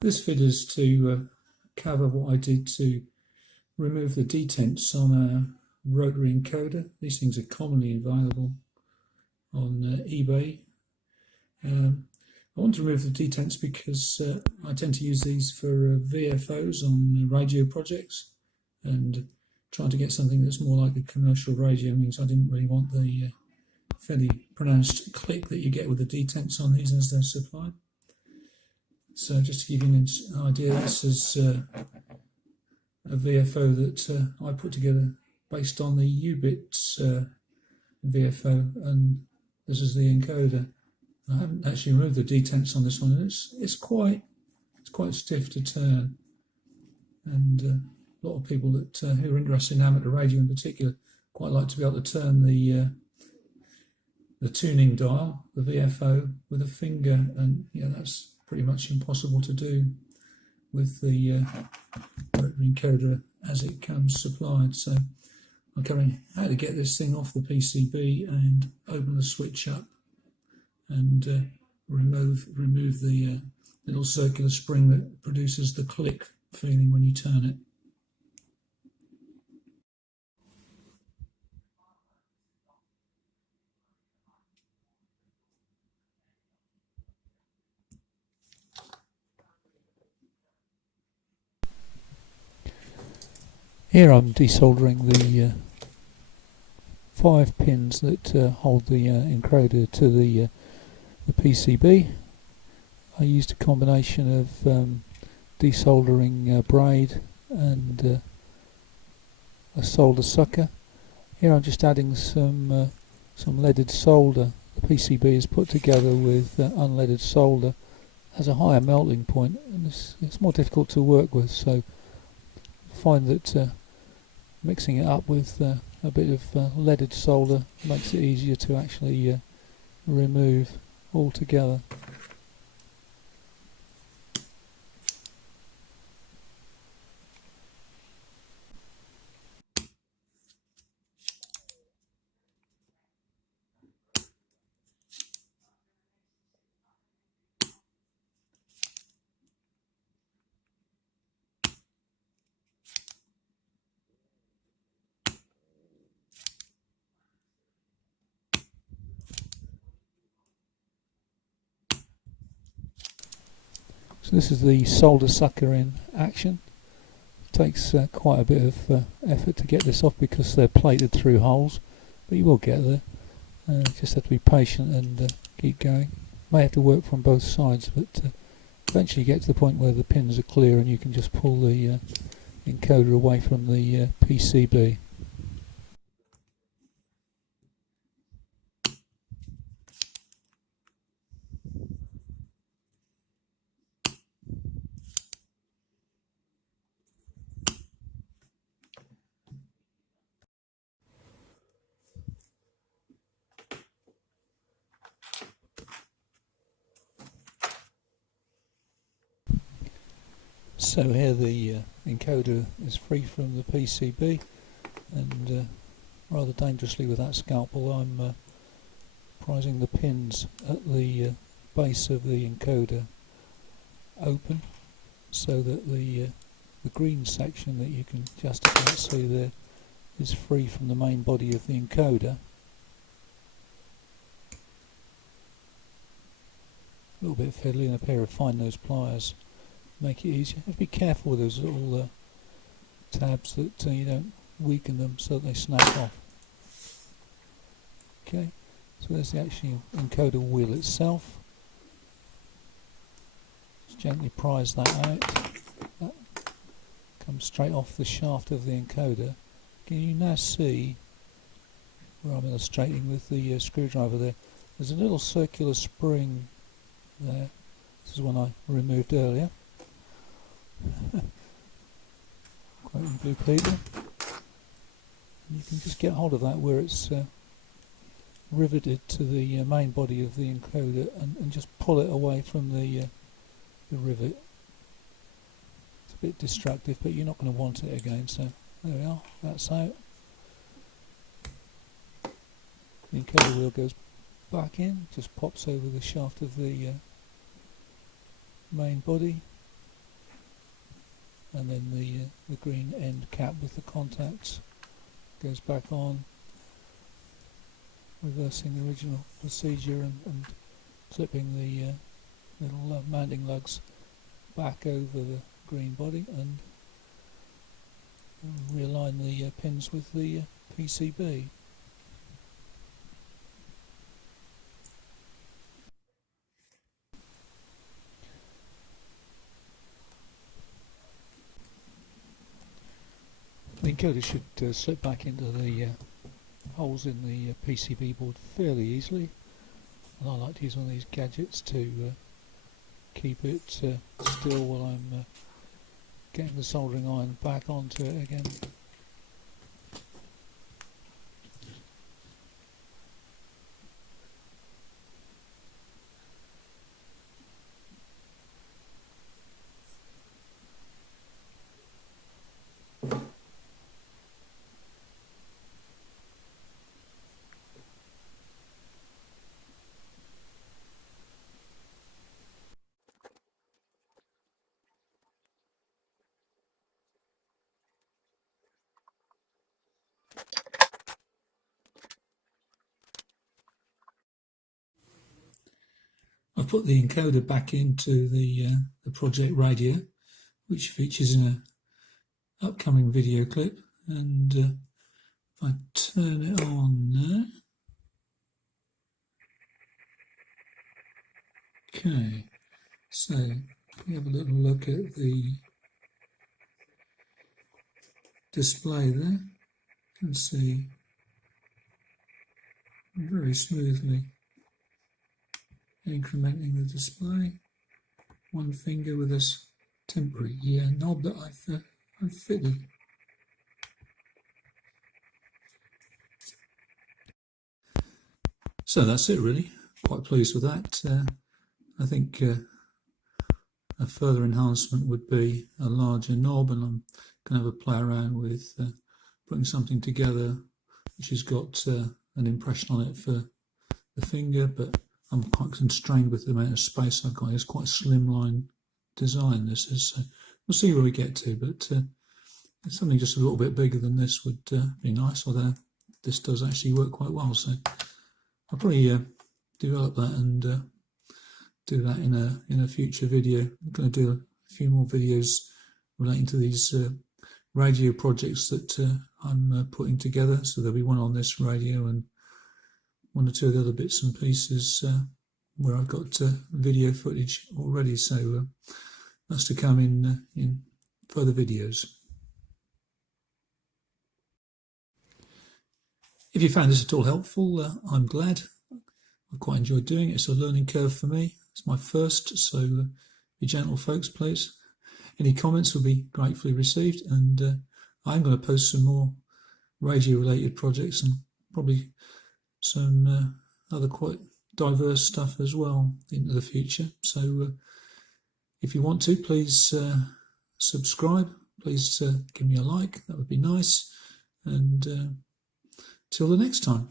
This vid is to cover what I did to remove the detents on a rotary encoder. These things are commonly available on eBay. I want to remove the detents because I tend to use these for VFOs on radio projects, and trying to get something that's more like a commercial radio means I didn't really want the fairly pronounced click that you get with the detents on these as they're supplied. So just to give you an idea, this is a VFO that I put together based on the U-bits VFO, and this is the encoder. I haven't actually removed the detents on this one. It's quite stiff to turn, and a lot of people that who are interested in amateur radio in particular quite like to be able to turn the tuning dial, the VFO, with a finger, and that's pretty much impossible to do with the rotary encoder as it comes supplied. So I'm covering how to get this thing off the PCB and open the switch up and remove the little circular spring that produces the click feeling when you turn it. Here I'm desoldering the 5 pins that hold the encoder to the PCB. I used a combination of desoldering braid and a solder sucker. Here I'm just adding some leaded solder. The PCB is put together with unleaded solder. It has a higher melting point, and it's more difficult to work with, so find that mixing it up with a bit of leaded solder makes it easier to actually remove altogether. So this is the solder sucker in action. It takes quite a bit of effort to get this off because they're plated through holes, but you will get there. Just have to be patient and keep going. May have to work from both sides, but eventually you get to the point where the pins are clear and you can just pull the encoder away from the PCB. So here the encoder is free from the PCB, and rather dangerously with that scalpel I'm prising the pins at the base of the encoder open, so that the green section that you can just about see there is free from the main body of the encoder. A little bit fiddly, and a pair of fine nose pliers make it easier. You have to be careful with those little tabs that you don't weaken them so that they snap off. Okay, so there's the actual encoder wheel itself. Just gently prise that out. That comes straight off the shaft of the encoder. Can you now see where I'm illustrating with the screwdriver there? There's a little circular spring there. This is one I removed earlier. Quite in blue paper. You can just get hold of that where it's riveted to the main body of the encoder, and just pull it away from the rivet. It's a bit destructive, but you're not going to want it again, so there we are, that's out. The encoder wheel goes back in, just pops over the shaft of the main body. and then the green end cap with the contacts goes back on, reversing the original procedure and clipping the little mounting lugs back over the green body, and realign the pins with the PCB. The encoder should slip back into the holes in the PCB board fairly easily, and I like to use one of these gadgets to keep it still while I'm getting the soldering iron back onto it again. I've put the encoder back into the project radio, which features in an upcoming video clip, and if I turn it on there, okay, so we have a little look at the display there. You can see very smoothly incrementing the display. One finger with this temporary knob that I've fitted. So that's it really. Quite pleased with that. I think a further enhancement would be a larger knob, and I'm going to have a play around with putting something together which has got an impression on it for the finger, but I'm quite constrained with the amount of space I've got. It's quite a slimline design, this is, so we'll see where we get to, but something just a little bit bigger than this would be nice, although this does actually work quite well, so I'll probably develop that and do that in a future video. I'm going to do a few more videos relating to these radio projects that I'm putting together, so there'll be one on this radio and one or two of the other bits and pieces where I've got video footage already, so that's to come in further videos. If you found this at all helpful, I'm glad. I've quite enjoyed doing it. It's a learning curve for me. It's my first, so be gentle, folks, please. Any comments will be gratefully received, and I'm going to post some more radio-related projects and probably some other quite diverse stuff as well into the future. So if you want to, please subscribe. Please give me a like. That would be nice. And till the next time.